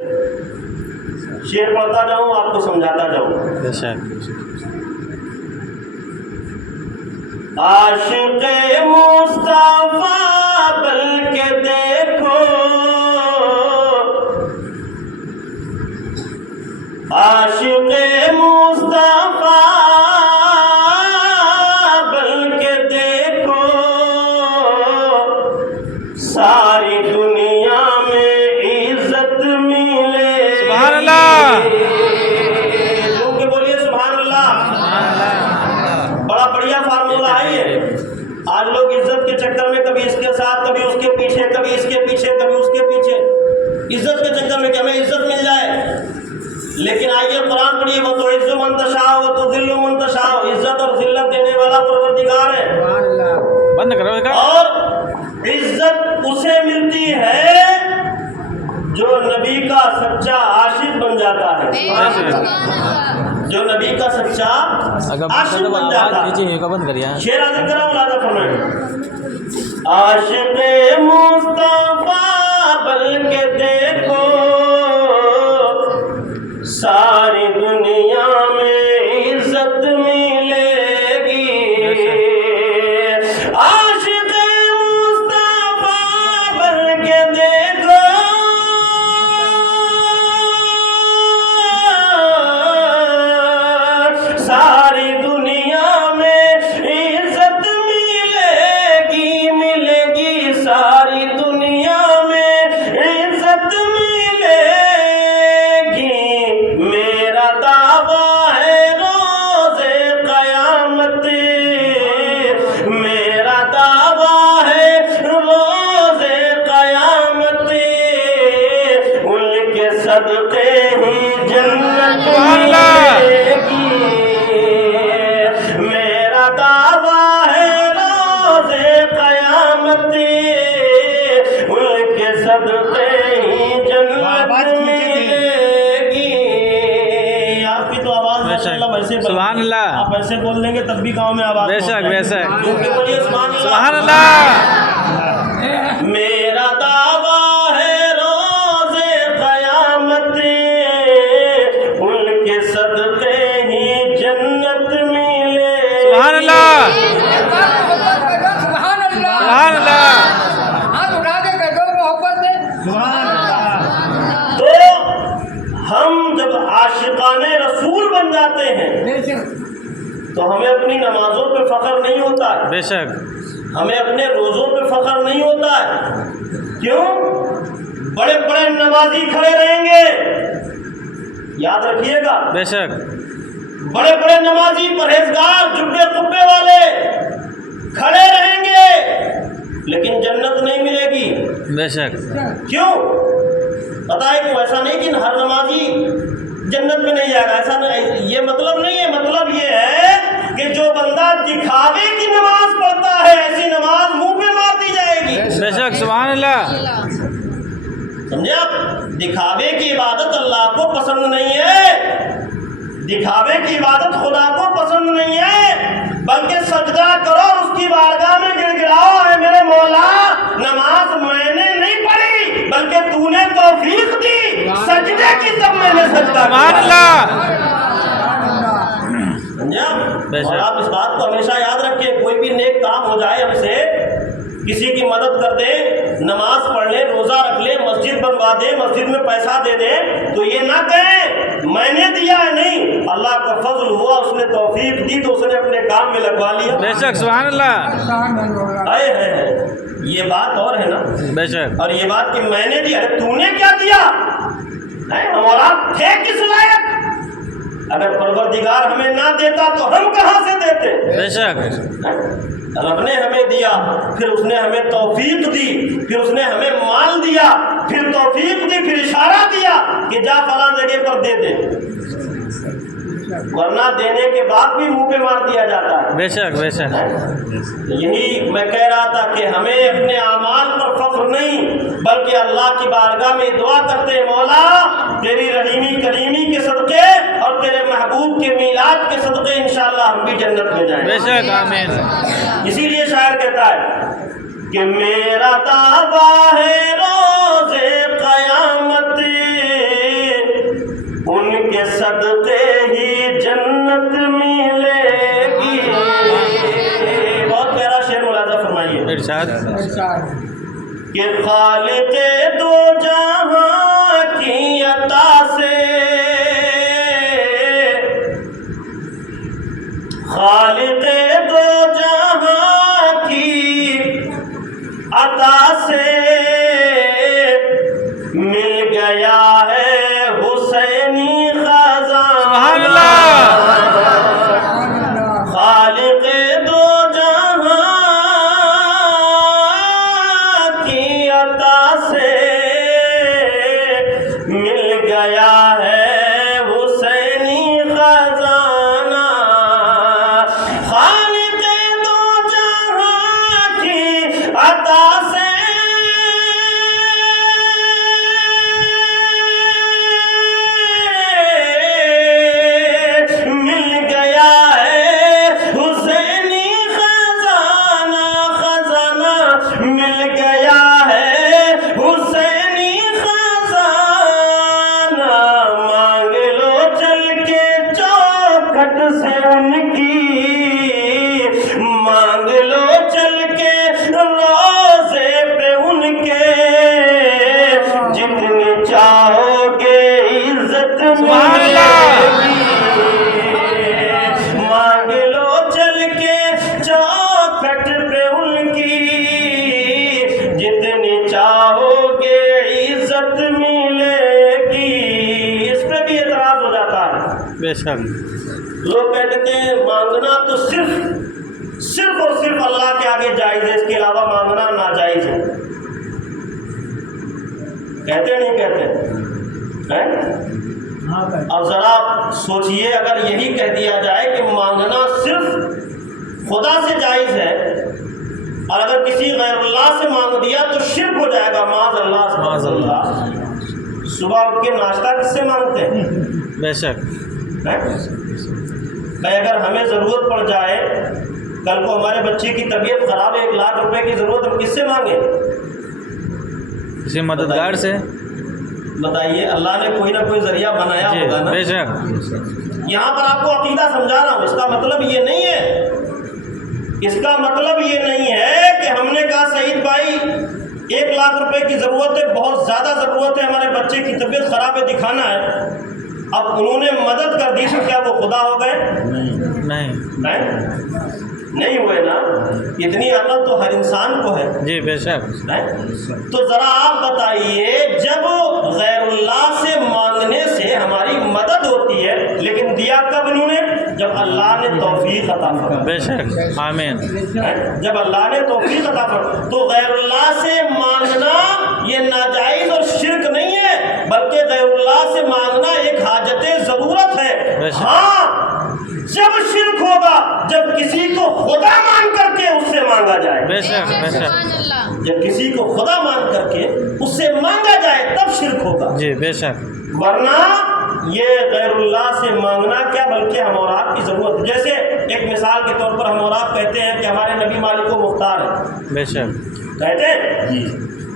شعر پڑھتا جاؤں آپ کو سمجھاتا جاؤں. عاشق مصطفیٰ بن کے دیکھو، عاشق مصطفیٰ بن کے دیکھو، ساری دنیا میں عزت ملے. سبحان اللہ. لوگ کے بولیے سبحان اللہ. بڑا بڑھیا فارمولہ ہے یہ. آج لوگ عزت کے چکر میں کبھی اس کے ساتھ، کبھی اس کے پیچھے، کبھی اس کے پیچھے، کبھی اس کے پیچھے، عزت کے چکر میں کہ ہمیں عزت مل جائے. لیکن آئیے قرآن پڑھیے، وہ تو عزت من تشاء و تو ذل من تشاء. عزت اور ذلت دینے والا پروردگار ہے. بند کرو اور عزت اسے ملتی ہے جو نبی کا سچا عاشق بن جاتا ہے، جو نبی کا سچا عاشق بن جاتا ہے. بند کریے. شعر حاضر کرا ملاحظہ فرمائیں. عاشق مصطفیٰ بن کے دیکھو، ساری دنیا میں عزت ملے گی. عاشق مصطفیٰ بن کے دیکھو، ساری دنیا میں عزت ملے گی، ملے گی. ساری دنیا میں عزت ملے گی. میرا دعویٰ ہے روز قیامت، میرا دعویٰ ہے روز قیامت، ان کے صدقے ہی جنت ملے گی. میرا دعویٰ ہے روز قیامت، ان کے صدقے ہی جنت ملے گی. آپ کی تو آواز ماشاءاللہ ویسے سبحان اللہ. آپ ایسے بول لیں گے تب بھی گاؤں میں آواز بے شک بے شک. لوگ کے بولیے سبحان اللہ. میرا دعویٰ ہے روز قیامت، ان کے صدقے ہی جنت ملے. سبحان اللہ. سبحان اللہ. تو ہم جب عاشقان رسول بن جاتے ہیں تو ہمیں اپنی نمازوں پہ فخر نہیں ہوتا ہے، بے شک. ہمیں اپنے روزوں پہ فخر نہیں ہوتا ہے. کیوں؟ بڑے بڑے نمازی کھڑے رہیں گے، یاد رکھیے گا، بے شک. بڑے بڑے نمازی پرہیزگار جبے قبے والے کھڑے رہیں گے، لیکن جنت نہیں ملے گی. بے شک. کیوں؟ پتہ ہے کیوں؟ ایسا نہیں کہ ہر نمازی جنت میں نہیں جائے گا، ایسا نہیں، یہ مطلب نہیں ہے. مطلب یہ ہے کہ جو بندہ دکھاوے کی نماز پڑھتا ہے، ایسی نماز منہ پہ مار دی جائے گی. بے شک. سبحان اللہ. سمجھے آپ؟ دکھاوے کی عبادت اللہ کو پسند نہیں ہے، دکھاوے کی عبادت خدا کو پسند نہیں ہے، بلکہ سجدہ کرو اور اس کی بارگاہ میں گڑ گڑاؤ، اے میرے مولا نماز میں نے نہیں پڑھی بلکہ تو نے توفیق دی سجدے کی، تب میں نے سجدہ سبحان کیا. اللہ. سمجھا؟ اور آپ اس بات کو ہمیشہ یاد رکھیں، کوئی بھی نیک کام ہو جائے ہم سے، کسی کی مدد کر دیں، نماز پڑھ لیں، روزہ رکھ لیں، مسجد بنوا دیں، مسجد میں پیسہ دے دیں، تو یہ نہ کہیں میں نے دیا ہے. نہیں، اللہ کا فضل ہوا، اس نے توفیق دی تو اس نے اپنے کام میں لگوا لیا. بے شک. سبحان اللہ. ہے یہ بات اور ہے نا. بے شک. اور یہ بات کہ میں نے دیا، تو نے کیا دیا؟ ہم اور آپ تھے کس لائق؟ اگر پروردگار ہمیں نہ دیتا تو ہم کہاں سے دیتے؟ بے شک. رب نے ہمیں دیا، پھر اس نے ہمیں توفیق دی، پھر اس نے ہمیں مال دیا، پھر توفیق دی، پھر اشارہ دیا کہ جا فلاں جگہ پر دے دے. ورنہ دینے کے بعد بھی منہ پہ مار دیا جاتا ہے. بے شک. بے شک. یہی میں کہہ رہا تھا کہ ہمیں اپنے اعمال پر فخر نہیں بلکہ اللہ کی بارگاہ میں دعا کرتے ہیں، مولا تیری رحیمی کریمی کے صدقے اور تیرے محبوب کے میلاد کے صدقے انشاءاللہ ہم بھی جنت میں جائیں. بے شک. آمین. اسی لیے شاعر کہتا ہے کہ میرا دعویٰ ہے روز قیامت صدقے ہی جنت ملے گی. بہت پیارا شعر ملاحظہ فرمائیے ارشاد. کہ خالق دو جہاں کی عطا سے، خالق دو جہاں کی عطا سے مل گیا ہے حسینی خزانہ. سبحان اللہ. خالق دو جہاں کی عطا سے مل گیا ہے حسینی خزانہ. خالق دو جہاں کی عطا سے مل گیا ہے حسینی خزانہ. خزانہ مل گیا ہے حسینی خزانہ. مانگ لو چل کے چوکھٹ سے ان کی، مانگ لو چل کے روزے پہ ان کے، جتنی چاہو گے عزت سبحان اللہ. مانگ لو چل کے چوکھٹ پہ ان کی، جتنی چاہو گے عزت ملے گی. اس پہ بھی اعتراض ہو جاتا ہے. بے شک. لوگ کہتے ہیں مانگنا تو صرف اور صرف اللہ کے آگے جائز ہے، اس کے علاوہ مانگنا ناجائز ہے. کہتے نہیں کہتے ہیں؟ اب ذرا سوچئے، اگر یہی کہہ دیا جائے کہ مانگنا صرف خدا سے جائز ہے اور اگر کسی غیر اللہ سے مانگ دیا تو شرک ہو جائے گا، معاذ اللہ معاذ اللہ. صبح اٹھ کے ناشتہ کس سے مانگتے ہیں؟ بے شک. بھائی اگر ہمیں ضرورت پڑ جائے، کل کو ہمارے بچے کی طبیعت خراب ہے، 1 لاکھ روپے کی ضرورت، ہم کس سے مانگیں؟ کسی مددگار سے. بتائیے، اللہ نے کوئی نہ کوئی ذریعہ بنایا جی ہوگا نا. بے شک. یہاں پر آپ کو عقیدہ سمجھا رہا ہوں. اس کا مطلب یہ نہیں ہے، اس کا مطلب یہ نہیں ہے کہ ہم نے کہا سعید بھائی 1 لاکھ روپے کی ضرورت ہے، بہت زیادہ ضرورت ہے، ہمارے بچے کی طبیعت خراب ہے، دکھانا ہے. اب انہوں نے مدد کر دی تو کیا وہ خدا ہو گئے؟ نہیں. نہیں ہوئے نا. اتنی عقل تو ہر انسان کو ہے. جی بے شک. تو ذرا آپ بتائیے، جب غیر اللہ سے مانگنے سے ہماری مدد ہوتی ہے، لیکن دیا کب انہوں نے؟ جب اللہ نے توفیق عطا فرمائی. بے شک. آمین. جب اللہ نے توفیق عطا فرمائی تو غیر اللہ سے مانگنا یہ ناجائز اور شرک نہیں ہے، بلکہ غیر اللہ سے مانگنا ایک حاجت ضرورت ہے. ہاں جب شرک ہوگا جب کسی کو خدا مان کر کے اس سے مانگا جائے. بے شک. بے شک. جب کسی کو خدا مان کر کے اس سے مانگا جائے تب شرک ہوگا. جی بے شک. ورنہ یہ غیر اللہ سے مانگنا کیا بلکہ ہم اور آپ کی ضرورت. جیسے ایک مثال کے طور پر ہم اور آپ کہتے ہیں کہ ہمارے نبی مالک و مختار ہے. بے شک. کہتے ہیں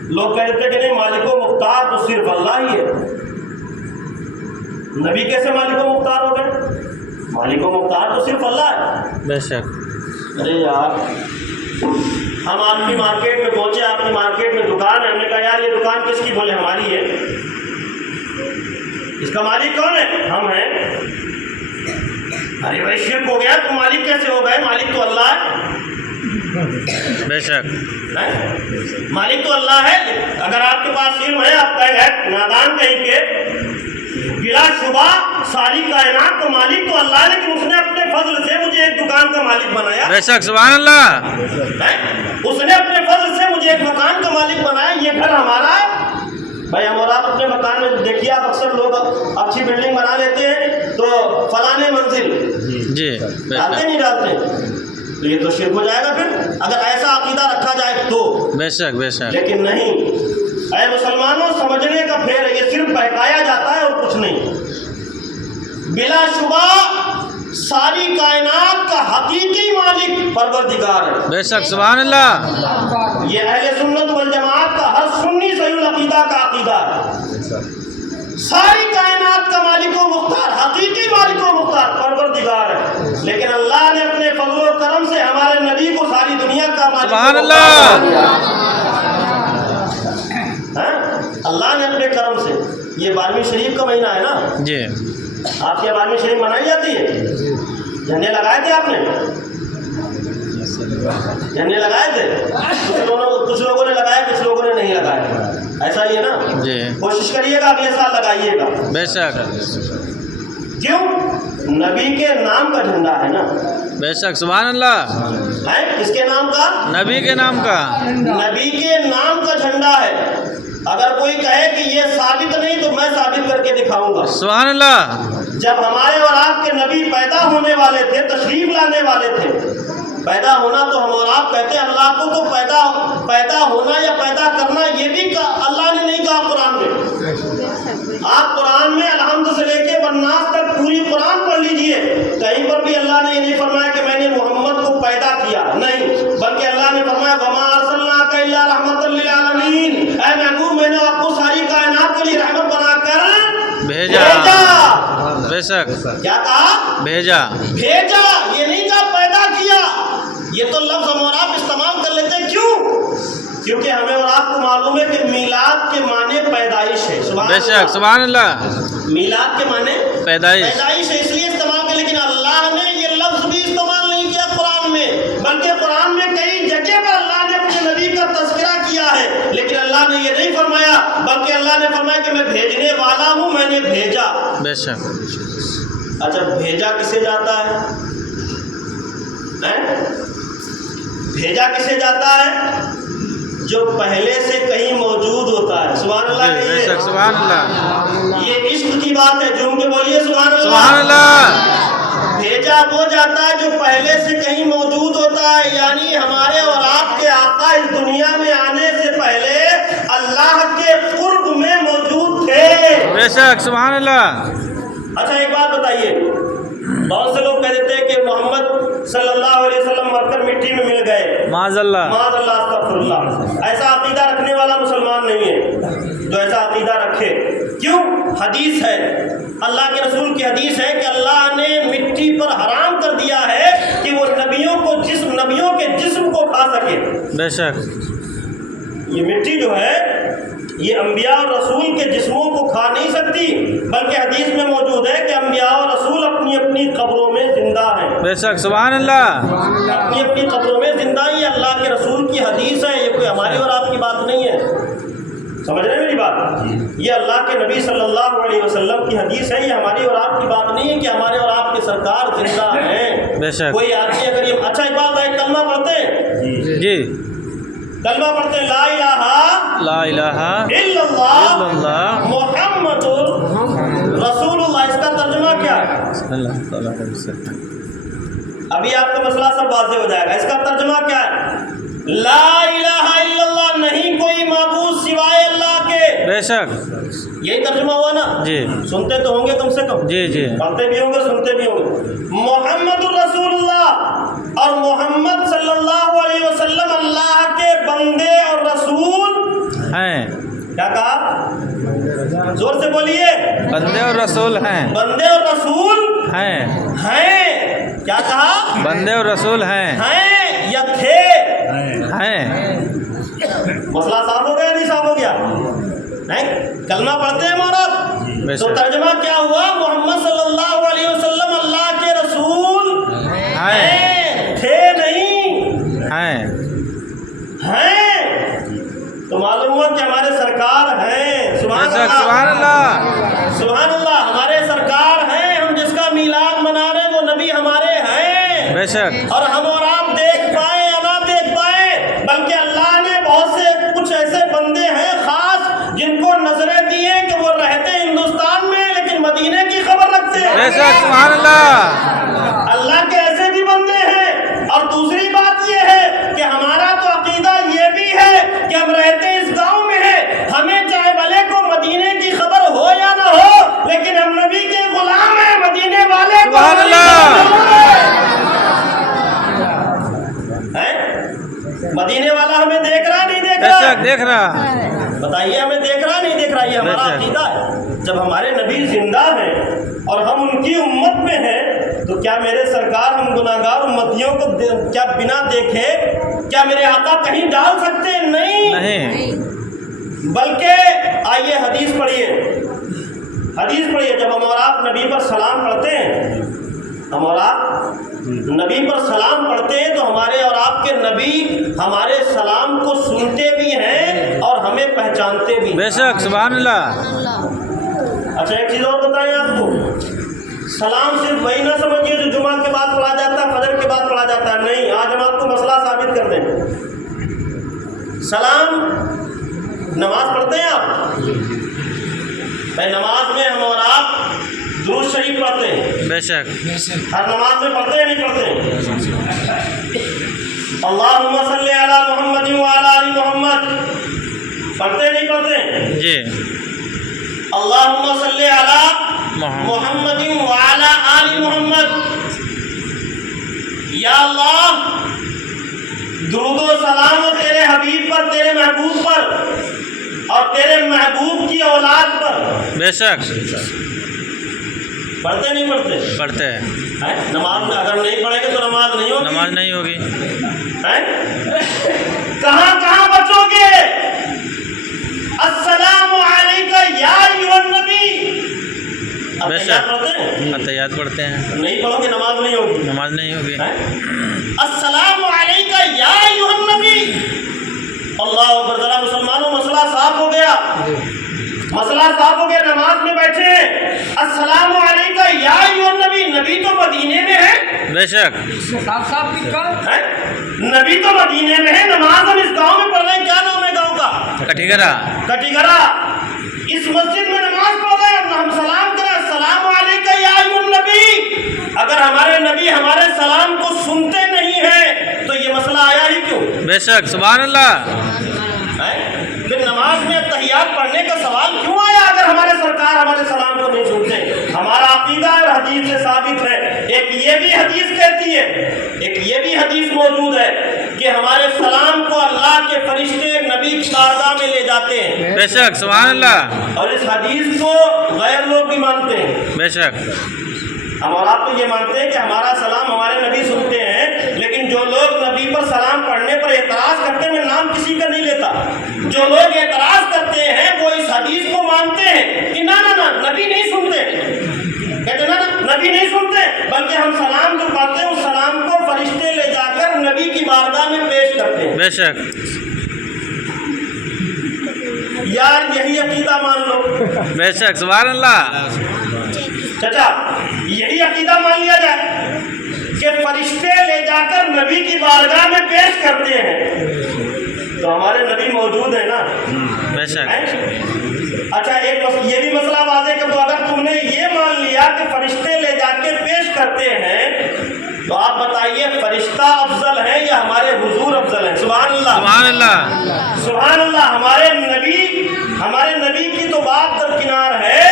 لوگ کہتے ہیں کہ نہیں، مالک و مختار تو صرف اللہ ہی ہے. نبی کیسے مالک و مختار ہو گئے؟ مالک و مختار تو صرف اللہ ہے. بے شک. ارے یار، ہم آپ کی مارکیٹ میں پہنچے، آپ کی مارکیٹ میں دکان ہے، ہم نے کہا یار یہ دکان کس کی؟ بولے ہماری ہے. اس کا مالک کون ہے؟ ہم ہیں. ارے بھائی شرک ہو گیا، تو مالک کیسے ہو گئے؟ مالک تو اللہ ہے. بے شک. مالک تو اللہ ہے. اگر آپ کے پاس علم ہے، آپ کہیں نادان کہیں کے، بلا شبہ ساری کائنات کا مالک تو اللہ ہے، لیکن اس نے اپنے فضل سے مجھے ایک دکان کا مالک بنایا. بے شک. سبحان اللہ. اس نے اپنے فضل سے مجھے ایک مکان کا مالک بنایا. یہ گھر ہمارا ہے. بھائی ہم اور آپ اپنے مکان میں دیکھیے، آپ اکثر لوگ اچھی بلڈنگ بنا لیتے ہیں تو فلانے منزل جی ڈالتے نہیں ڈالتے، تو یہ تو شرک ہو جائے گا پھر اگر ایسا عقیدہ رکھا جائے تو. بے شک. بے شک. لیکن نہیں، اے مسلمانوں سمجھنے کا پھیر ہے، یہ صرف بہکایا جاتا ہے اور کچھ نہیں. بلا شبہ ساری کائنات کا حقیقی مالک پروردگار ہے. بے شک. سبحان اللہ. یہ اہل سنت والجماعت کا ہر سنی صحیح العقیدہ کا عقیدہ ہے. ساری کائنات کا مالک و مختار حقیقی परवरदिगार है, लेकिन अल्लाह ने अपने फजल व करम से हमारे नबी को सारी दुनिया का मालिक सुभान अल्लाह। अल्लाह ने अपने करम से, ये 12वीं शरीफ का महीना है ना, जी आपके 12वीं शरीफ मनाई जाती है? झंडे लगाए थे आपने? झंडे लगाए थे? कुछ लोगों ने लगाए, कुछ लोगों ने नहीं लगाए, ऐसा ही है ना? जी कोशिश करिएगा अगले साल लगाइएगा। बेशक क्यों? नबी के नाम का झंडा है ना। बेशक सुभान अल्लाह। है किसके नाम का? नबी के नाम का। नबी के नाम का झंडा है। अगर कोई कहे कि ये साबित नहीं तो मैं साबित करके दिखाऊंगा। सुभान अल्लाह। जब हमारे और आपके नबी पैदा होने वाले थे, तशरीफ लाने वाले थे, पैदा होना तो हम और आप कहते हैं, अल्लाह को तो पैदा होना या पैदा करना ये भी अल्लाह ने नहीं कहा कुरान में। आप कुरान में अलहम्द से लेके वन्नास तक पूरी कुरान पढ़ लीजिए, कहीं पर भी अल्लाह ने ये नहीं फरमाया कि मैंने मोहम्मद को पैदा किया, नहीं, बल्कि अल्लाह ने फरमाया वमा अरसलनाका इल्ला रहमतल लिल आलमीन, ऐ महबूब मैंने आपको सारी कायनात के लिए रहमत बनाकर भेजा। बेशक क्या कहा? भेजा। ये नहीं कहा पैदा किया। ये तो लफ्ज हम और आप इस्तेमाल कर लेते हैं, क्यों? क्योंकि हमें और आपको मालूम है कि मीलाद के माने पैदाइश है। बेशक सुभान अल्लाह। मीलाद के माने पैदाइश है, इसलिए इस्तेमाल कर, लेकिन अल्लाह ने ये लफ्ज भी इस्तेमाल नहीं किया कुरान में, बल्कि कुरान में कई जगह पर अल्लाह ने अपने नबी का तज़किरा किया है, लेकिन अल्लाह ने ये नहीं फरमाया, बल्कि अल्लाह ने फरमाया कि मैं भेजने वाला हूँ, मैंने भेजा। बेशक। अच्छा, भेजा किसे जाता है? भेजा किसे जाता है? जो पहले से कहीं मौजूद होता है। सुभान अल्लाह। बेशक सुभान अल्लाह। ये इश्क की बात है, झूम के बोलिए सुभान अल्लाह। सुभान अल्लाह। भेजा वो जाता है जो पहले से कहीं मौजूद होता है, यानी हमारे और आपके आका इस दुनिया में आने से पहले अल्लाह के कुर्ब में मौजूद थे। बेशक सुभान अल्लाह। अच्छा एक बात बताइए, बहुत से लोग कह देते हैं कि मोहम्मद सल्लल्लाहु अलैहि वसल्लम मरकर मिट्टी में मिल गए, माज़अल्लाह माज़अल्लाह अस्तग़फिरुल्लाह। ऐसा अकीदा रखने वाला मुसलमान नहीं है जो ऐसा अकीदा रखे। क्यों? हदीस है, अल्लाह के रसूल की हदीस है कि अल्लाह ने मिट्टी पर हराम कर दिया है कि वो नबियों के जिस्म को खा सके। बेशक ये मिट्टी जो है ये अंबिया और रसूल के जिस्मों को खा नहीं सकती, बल्कि हदीस में मौजूद है कि अंबिया और रसूल अपनी अपनी कब्रों में जिंदा हैं। बेशक सुभान अल्लाह। अपनी अपनी कब्रों में जिंदा, ये अल्लाह के रसूल की हदीस है, ये कोई हमारी और आपकी बात नहीं है। समझ रहे मेरी बात? ये अल्लाह के नबी सल्लल्लाहु अलैहि वसल्लम की हदीस है, ये हमारी और आपकी बात नहीं है कि हमारे और आपके सरकार जिंदा हैं। बेशक। कोई आदमी अगर ये अच्छा एक बात है, कलमा पढ़ते हैं जी, कलमा पढ़ते हैं, ला इलाहा इल्लल्लाह मुहम्मदुर रसूलुल्लाह। इसका तर्जुमा क्या है? अभी आपका मसला सब वाज़ेह हो जाएगा। इसका तर्जुमा क्या है? ला इलाहा इल्लल्लाह, नहीं कोई माबूद सिवाय अल्लाह के। बेशक यही तर्जुमा हुआ ना जी। सुनते तो होंगे कम से कम, जी जी, पढ़ते भी होंगे, सुनते भी होंगे। मोहम्मदुर रसूलुल्लाह, और मोहम्मद सल्लल्लाहु अलैहि वसल्लम अल्लाह के बंदे और रसूल हैं। क्या कहा? जोर से बोलिए। बंदे और रसूल हैं। बंदे और रसूल हैं। क्या कहा? बंदे और रसूल हैं या थे? हैं। मसला साफ हो गया नहीं साफ हो गया? नहीं, कलमा पढ़ते हैं महाराज, तो तर्जुमा क्या हुआ? मोहम्मद सल्लल्लाहु अलैहि वसल्लम अल्लाह के रसूल हैं, थे नहीं, हैं। तो मालूम हुआ कि हमारे सरकार हैं। सुभान अल्लाह, सुभान अल्लाह। हमारे सरकार हैं, हम जिसका मीलाद मना रहे वो नबी हमारे हैं। बेशक। और हम और आप देख पाए या ना देख पाए, बल्कि अल्लाह ने बहुत से कुछ ऐसे बंदे हैं खास जिनको नजरें दी हैं कि वो रहते हिंदुस्तान में लेकिन मदीने की खबर रखते हैं। बेशक सुभान अल्लाह। अल्लाह के ऐसे भी बंदे हैं। और दूसरी बात ये है कि हमारा तो अकीदा ये भी है कि हम रहते इस गांव में है, हमें चाहे भले को मदीने की खबर हो या ना हो, लेकिन हम नबी के गुलाम हैं, मदीने वाले को मदीने वाला हमें देख रहा नहीं देख रहा? देख रहा। बताइए, हमें देख रहा नहीं देख रहा? ये हमारा अकीदा है। जब हमारे नबी जिंदा हैं और हम उनकी उम्मत में हैं तो क्या मेरे सरकार हम गुनाहगार उम्मतियों को क्या बिना देखे क्या मेरे आका कहीं डाल सकते हैं? नहीं। बल्कि आइए हदीस पढ़िए, जब हम और आप नबी पर सलाम पढ़ते हैं, हम और आप नबी पर सलाम पढ़ते हैं, तो हमारे और आपके नबी हमारे सलाम को सुनते भी हैं और हमें पहचानते भी हैं। बेशक, सुभान अल्लाह। अच्छा, एक चीज़ और बताएं आपको, सलाम सिर्फ वही ना समझिए जो जुमा के बाद पढ़ा जाता है, फजर के बाद पढ़ा जाता है। नहीं, आज हम आपको मसला साबित कर दें। सलाम नमाज पढ़ते हैं आप? भाई नमाज में हम और आप दुरूद शरीफ पढ़ते हैं। बेशक, हर नमाज में पढ़ते हैं, नहीं पढ़ते? अल्लाहुम्मा सल्ली अला मुहम्मद व अला आलि मुहम्मद पढ़ते नहीं पढ़ते? जी। अल्लाहुम्मा सल्ली अला मुहम्मद व अला आलि मुहम्मद। या अल्लाह, दुरूद व सलाम हो तेरे हबीब पर, तेरे महबूब पर और तेरे महबूब की औलाद पर। बेशक, पढ़ते नहीं पढ़ते? पढ़ते हैं। नमाज में अगर नहीं पढ़ेंगे तो नमाज नहीं होगी। नमाज नहीं होगी। कहाँ कहाँ बचोगे? अस्सलामु अलैका या अय्युहन नबी। बेशक, पढ़ते हैं? अत्तहियात पढ़ते हैं। नहीं पढ़ोगे नमाज नहीं होगी। नमाज नहीं होगी। अस्सलामु अलैका या अय्युहन नबी। अल्लाह अकबर। जरा मुसलमानों, मसला साफ हो गया, मसला साफ हो गया। नमाज में बैठे हैं, अस्सलामु अलैका या अय्युहन नबी। नबी तो मदीने में है। बेशक, है? नबी तो मदीने में है, नमाज हम इस गांव में पढ़ रहे हैं। क्या नाम है गांव का? कटिगरा। कटिगरा। इस मस्जिद में नमाज पढ़ रहे हैं, हम सलाम करें, अस्सलामु अलैका या अय्युहन नबी। अगर हमारे नबी हमारे सलाम को सुनते नहीं हैं तो ये मसला आया ही क्यों? बेशक, सुभान अल्लाह। फिर नमाज में तहियात पढ़ने का सवाल क्यों आया अगर हमारे सरकार हमारे सलाम को नहीं सुनते? हमारा अकीदा और हदीस से साबित है। एक ये भी हदीस कहती है, एक ये भी हदीस मौजूद है कि हमारे सलाम को अल्लाह के फरिश्ते नबी की बारगाह में ले जाते हैं। बेशक, सुभान अल्लाह। और इस हदीस को गैर लोग भी मानते हैं। बेशक, हम और आप तो ये मानते हैं कि हमारा सलाम हमारे नबी सुनते हैं, लेकिन जो लोग नबी पर सलाम पढ़ने पर एतराज़ करते हैं, मैं नाम किसी का नहीं लेता, जो लोग एतराज़ करते हैं वो इस हदीस को मानते हैं कि ना ना ना नबी नहीं सुनते। कहते ना नबी नहीं सुनते, बल्कि हम सलाम जो पढ़ते हैं उस सलाम को फरिश्ते ले जाकर नबी की बारगाह में पेश करते हैं। बेशक, यार यही अकीदा मान लो। बेशक, सुभान अल्लाह। चाचा, यही अकीदा मान लिया जाए कि फरिश्ते ले जाकर नबी की बारगाह में पेश करते हैं, तो हमारे नबी मौजूद है ना? बेशक। अच्छा, एक ये भी मसला वाज़ेह कर दो, अगर तुमने ये मान लिया कि फरिश्ते ले जाके पेश करते हैं, तो आप बताइए फरिश्ता अफजल है या हमारे हुजूर अफजल है? सुभान अल्लाह, सुभान अल्लाह, सुभान अल्लाह। हमारे नबी की तो बात दरकिनार है,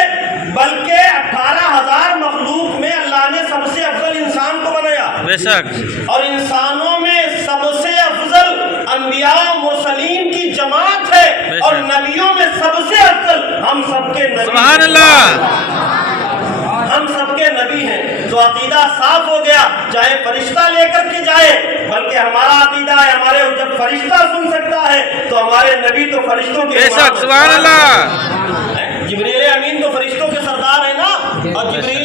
बल्कि 18,000 मखलूक में अल्लाह ने सबसे अफजल इंसान को बनाया। बेशक। और इंसानों में सबसे अफजल अंबिया मुरसलीन की जमात है, और नबियों में सबसे अफजल हम सबके नबी। सुभान अल्लाह। हम सबके नबी हैं। तो अकीदा साफ हो गया, चाहे फरिश्ता लेकर के जाए, बल्कि हमारा अकीदा है हमारे जब फरिश्ता सुन सकता है तो हमारे नबी तो फरिश्तों के बेशक, सुभान अल्लाह। जिब्रील अमीन तो फरिश्तों के सरदार है ना, और जिब्रील